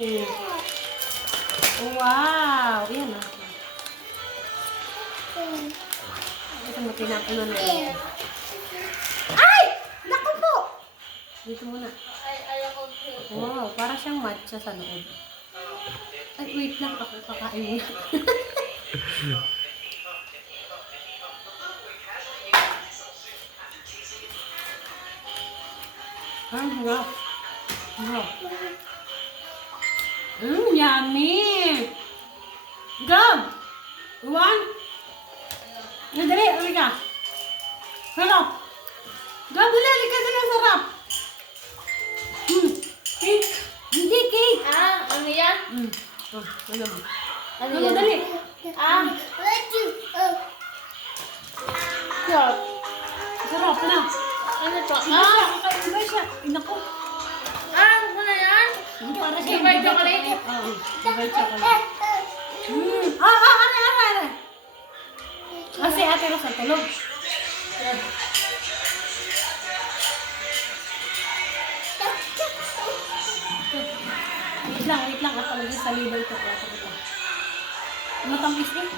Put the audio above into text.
Wow! Yan ah. Ito mo pinapunan na yan. Ay! Naku po! Dito muna. Wow, para siyang matcha sa loob. Ay, wait lang. Ako kakain muna. Ay, hirap. Hirap. Yummy! Gab! One? Nadali, halika. Sarap. Gab, dali, dali, sarap. Cake. Hindi, cake. Ano yan? Ano mo? Ano Ano, yan? dali. Sarap. Sarap, ano? Ano to? Iba siya. Naku. Ano na yan? Para siya. Divide chocolate? Oo, divide chocolate. Are. Kasi ate Rosa tulog. Wait lang. At talagang saliba ito. Matamis eh.